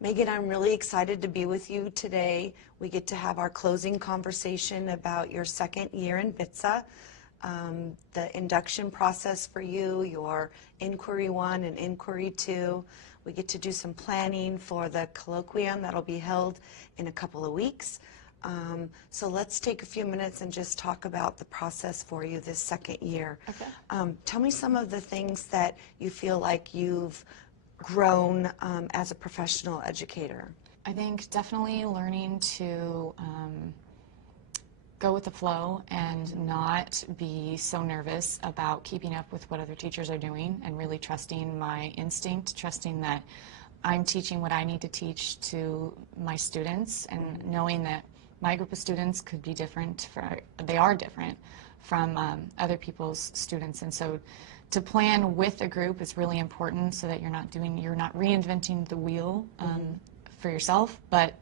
Megan, I'm really excited to be with you today. We get to have our closing conversation about your second year in BITSA, the induction process for you, your Inquiry 1 and Inquiry 2. We get to do some planning for the colloquium that'll be held in a couple of weeks. So let's take a few minutes and just talk about the process for you this second year. Okay. Tell me some of the things that you feel like you've grown as a professional educator. I think definitely learning to go with the flow and not be so nervous about keeping up with what other teachers are doing, and really trusting my instinct, trusting that I'm teaching what I need to teach to my students, and knowing that my group of students could be different, they are different from other people's students. And so to plan with a group is really important, so that you're not reinventing the wheel for yourself, but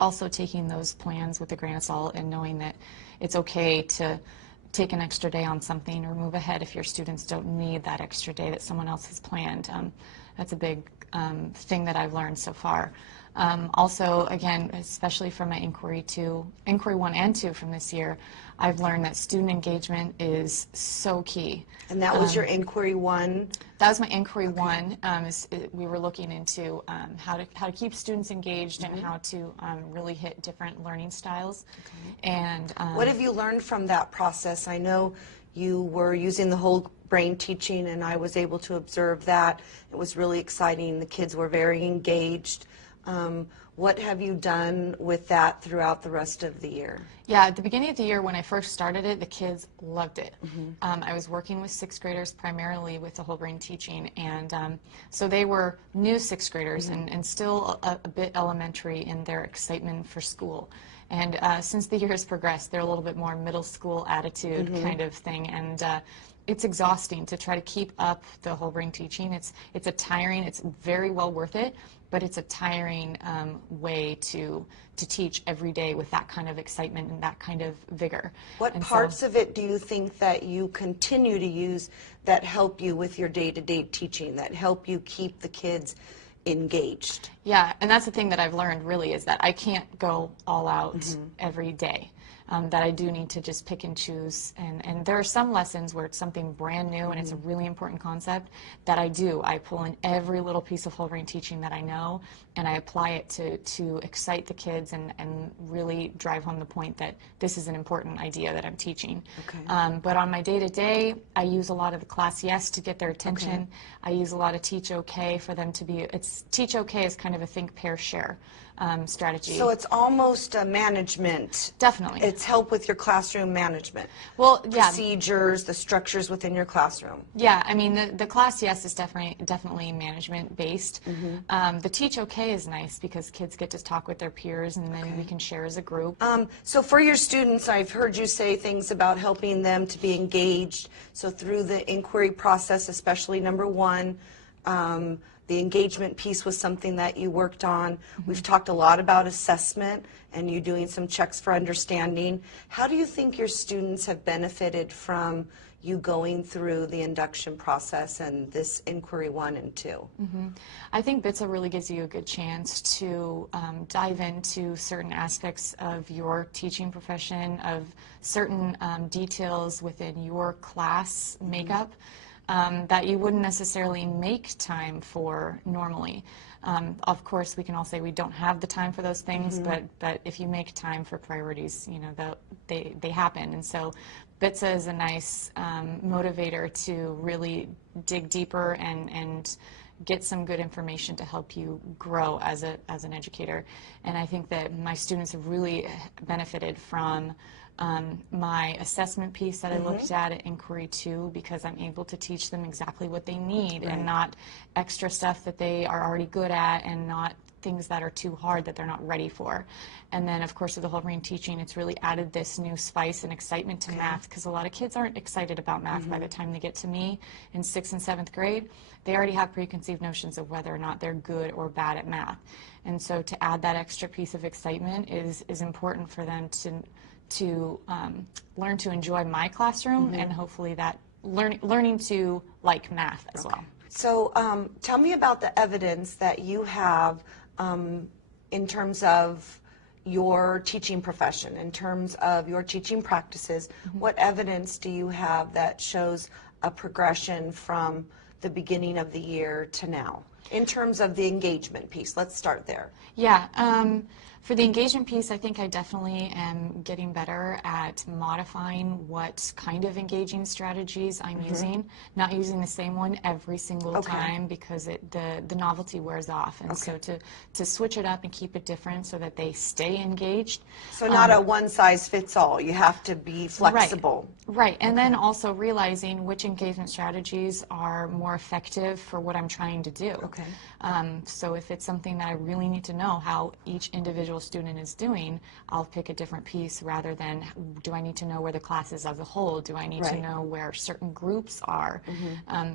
also taking those plans with a grain of salt and knowing that it's okay to take an extra day on something or move ahead if your students don't need that extra day that someone else has planned. That's a big thing that I've learned so far. Also, again, especially from my Inquiry 1 and 2 from this year, I've learned that student engagement is so key. And that was your Inquiry 1? That was my Inquiry 1. We were looking into how to keep students engaged and how to really hit different learning styles. And what have you learned from that process? I know you were using the whole brain teaching, and I was able to observe that. It was really exciting. The kids were very engaged. What have you done with that throughout the rest of the year? Yeah, at the beginning of the year when I first started it, the kids loved it. I was working with 6th graders primarily with the whole brain teaching, and so they were new 6th graders and still a bit elementary in their excitement for school. And since the year has progressed, they're a little bit more middle school attitude kind of thing, and it's exhausting to try to keep up the whole brain teaching. It's very well worth it, but it's a tiring way to teach every day with that kind of excitement and that kind of vigor. What parts of it do you think that you continue to use that help you with your day-to-day teaching, that help you keep the kids engaged? Yeah, and that's the thing that I've learned really, is that I can't go all out every day. That I do need to just pick and choose, and there are some lessons where it's something brand new and it's a really important concept that I pull in every little piece of whole brain teaching that I know, and I apply it to excite the kids and really drive home the point that this is an important idea that I'm teaching. But on my day-to-day, I use a lot of the Class Yes to get their attention. I use a lot of Teach OK for them to be, Teach OK is kind of a think, pair, share strategy. So it's almost a management. Definitely. It's help with your classroom management. Well, yeah. Procedures, the structures within your classroom. Yeah, I mean, the Class Yes is definitely management based. The Teach OK is nice because kids get to talk with their peers, and then we can share as a group. So for your students, I've heard you say things about helping them to be engaged. So through the inquiry process, especially number 1, the engagement piece was something that you worked on. We've talked a lot about assessment and you doing some checks for understanding. How do you think your students have benefited from you going through the induction process and this Inquiry 1 and 2? I think BITSA really gives you a good chance to dive into certain aspects of your teaching profession, of certain details within your class makeup. That you wouldn't necessarily make time for normally. Of course, we can all say we don't have the time for those things, but if you make time for priorities, you know, they happen. And so BITSA is a nice motivator to really dig deeper and get some good information to help you grow as an educator. And I think that my students have really benefited from my assessment piece that I looked at Inquiry 2, because I'm able to teach them exactly what they need and not extra stuff that they are already good at, and not things that are too hard that they're not ready for. And then, of course, with the whole brain teaching, it's really added this new spice and excitement to math, because a lot of kids aren't excited about math by the time they get to me in 6th and 7th grade. They already have preconceived notions of whether or not they're good or bad at math. And so to add that extra piece of excitement is important for them to learn to enjoy my classroom, and hopefully that learning to like math as well. So tell me about the evidence that you have in terms of your teaching profession, in terms of your teaching practices. What evidence do you have that shows a progression from the beginning of the year to now? In terms of the engagement piece, let's start there. Yeah, for the engagement piece, I think I definitely am getting better at modifying what kind of engaging strategies I'm using, not using the same one every single time because the novelty wears off. And so to switch it up and keep it different so that they stay engaged. So not a one-size-fits-all. You have to be flexible. Right, and then also realizing which engagement strategies are more effective for what I'm trying to do. Okay. So if it's something that I really need to know how each individual student is doing, I'll pick a different piece rather than do I need to know where the class is as a whole? Do I need to know where certain groups are?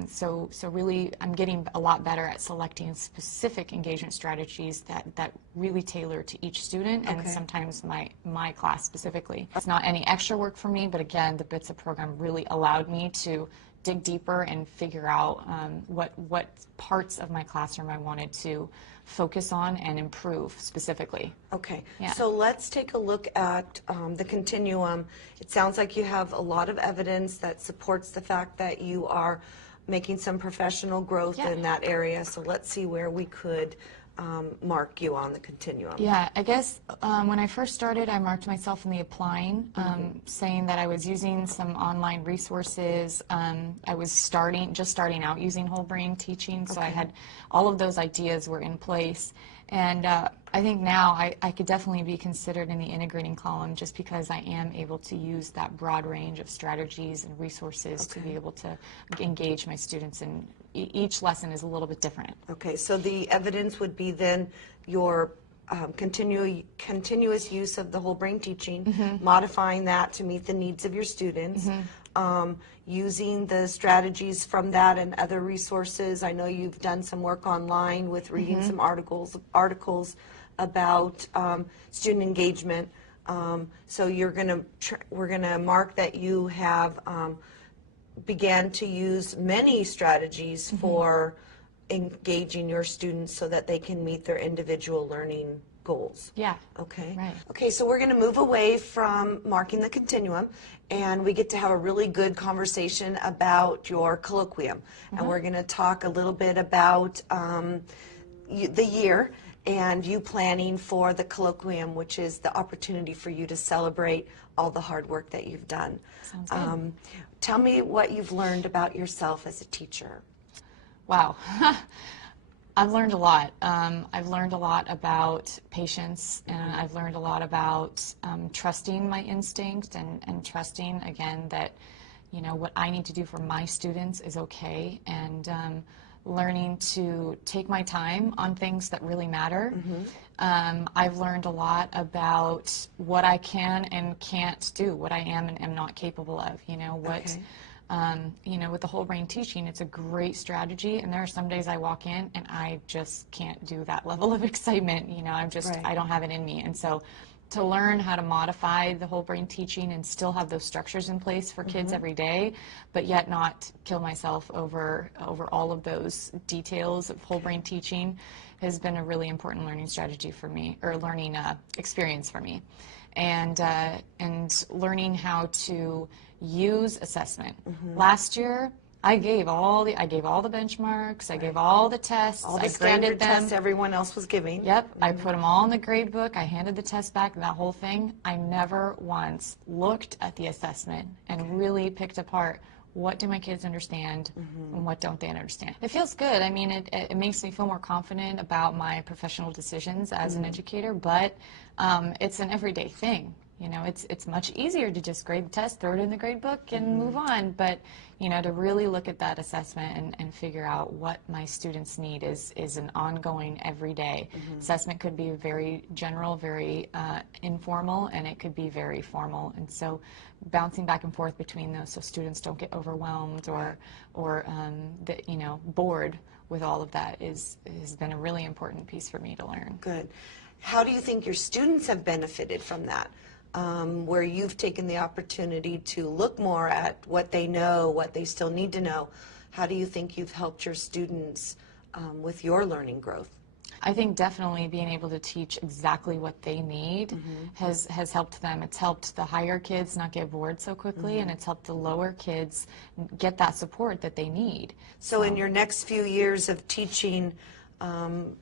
So really I'm getting a lot better at selecting specific engagement strategies that really tailor to each student and sometimes my class specifically. It's not any extra work for me, but again, the BITSA program really allowed me to dig deeper and figure out what parts of my classroom I wanted to focus on and improve specifically. Okay, Yeah. so let's take a look at the continuum. It sounds like you have a lot of evidence that supports the fact that you are making some professional growth in that area. So let's see where we could mark you on the continuum. Yeah, I guess when I first started, I marked myself in the applying, saying that I was using some online resources. I was just starting out using whole brain teaching, so I had all of those ideas were in place. And I think now I could definitely be considered in the integrating column just because I am able to use that broad range of strategies and resources to be able to engage my students, and each lesson is a little bit different. Okay, so the evidence would be then your continuous use of the whole brain teaching, modifying that to meet the needs of your students, using the strategies from that and other resources. I know you've done some work online with reading some articles about student engagement. So we're gonna mark that you have began to use many strategies for engaging your students so that they can meet their individual learning goals. Yeah. Okay. Right. Okay, so we're going to move away from marking the continuum, and we get to have a really good conversation about your colloquium. And we're going to talk a little bit about the year and you planning for the colloquium, which is the opportunity for you to celebrate all the hard work that you've done. Sounds good. Tell me what you've learned about yourself as a teacher. Wow. I've learned a lot. I've learned a lot about patience, and I've learned a lot about trusting my instinct and trusting, again, that, you know, what I need to do for my students is okay, and learning to take my time on things that really matter. I've learned a lot about what I can and can't do, what I am and am not capable of, you know, what... you know, with the whole brain teaching, it's a great strategy, and there are some days I walk in and I just can't do that level of excitement, you know, I don't have it in me. And so to learn how to modify the whole brain teaching and still have those structures in place for kids every day, but yet not kill myself over all of those details of whole brain teaching has been a really important learning strategy for me, or learning experience for me. And learning how to use assessment. Last year, I gave all the benchmarks, I gave all the tests, All the I standard graded them. tests everyone else was giving. Yep, I put them all in the grade book, I handed the test back, that whole thing. I never once looked at the assessment and really picked apart what do my kids understand and what don't they understand. It feels good. I mean, it makes me feel more confident about my professional decisions as an educator, but it's an everyday thing. You know, it's much easier to just grade the test, throw it in the grade book, and move on. But, you know, to really look at that assessment and figure out what my students need is an ongoing, everyday. Assessment could be very general, very informal, and it could be very formal. And so bouncing back and forth between those so students don't get overwhelmed or you know, bored with all of that has been a really important piece for me to learn. Good. How do you think your students have benefited from that? Where you've taken the opportunity to look more at what they know, what they still need to know. how do you think you've helped your students with your learning growth? I think definitely being able to teach exactly what they need has helped them. It's helped the higher kids not get bored so quickly, and it's helped the lower kids get that support that they need. So in your next few years of teaching,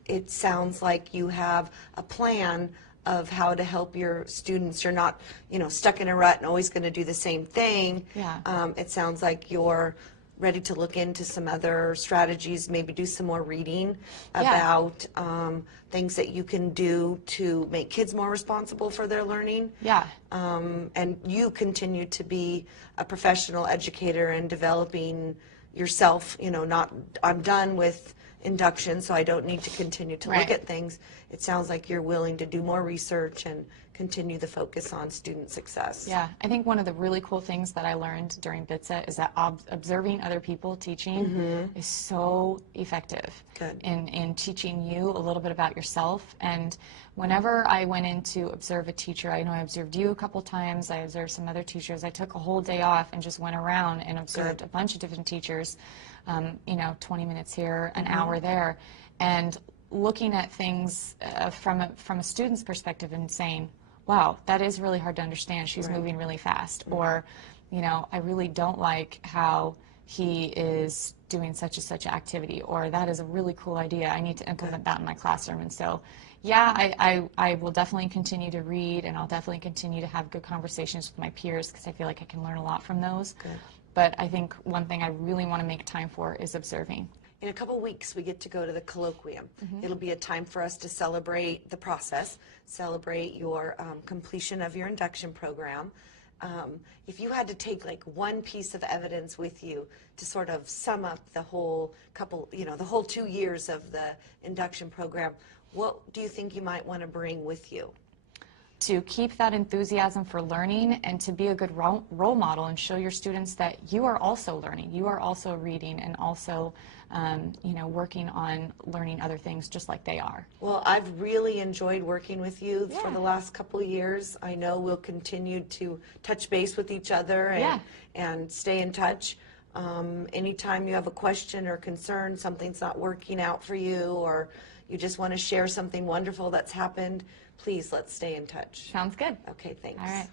it sounds like you have a plan of how to help your students. You're not, stuck in a rut and always going to do the same thing. Yeah. It sounds like you're ready to look into some other strategies, maybe do some more reading about things that you can do to make kids more responsible for their learning. Yeah. And you continue to be a professional educator and developing yourself, not, I'm done with induction, so I don't need to continue to look Right. at things. It sounds like you're willing to do more research and continue the focus on student success. Yeah, I think one of the really cool things that I learned during BITSA is that observing other people teaching is so effective Good. in teaching you a little bit about yourself. And whenever I went in to observe a teacher, I know I observed you a couple times, I observed some other teachers, I took a whole day off and just went around and observed a bunch of different teachers, 20 minutes here, an hour there, and looking at things from a student's perspective and saying, wow, that is really hard to understand. She's moving really fast. Or, I really don't like how he is doing such and such activity. Or that is a really cool idea. I need to implement that in my classroom. And so, yeah, I will definitely continue to read, and I'll definitely continue to have good conversations with my peers because I feel like I can learn a lot from those. Good. But I think one thing I really want to make time for is observing. In a couple weeks, we get to go to the colloquium. It'll be a time for us to celebrate the process, celebrate your completion of your induction program. If you had to take like one piece of evidence with you to sort of sum up the whole the whole 2 years of the induction program, what do you think you might want to bring with you? To keep that enthusiasm for learning and to be a good role model and show your students that you are also learning, you are also reading and also working on learning other things just like they are. Well, I've really enjoyed working with you for Yeah. the last couple of years. I know we'll continue to touch base with each other and stay in touch. Anytime you have a question or concern, something's not working out for you, or you just want to share something wonderful that's happened, please let's stay in touch. Sounds good. Okay, thanks. All right.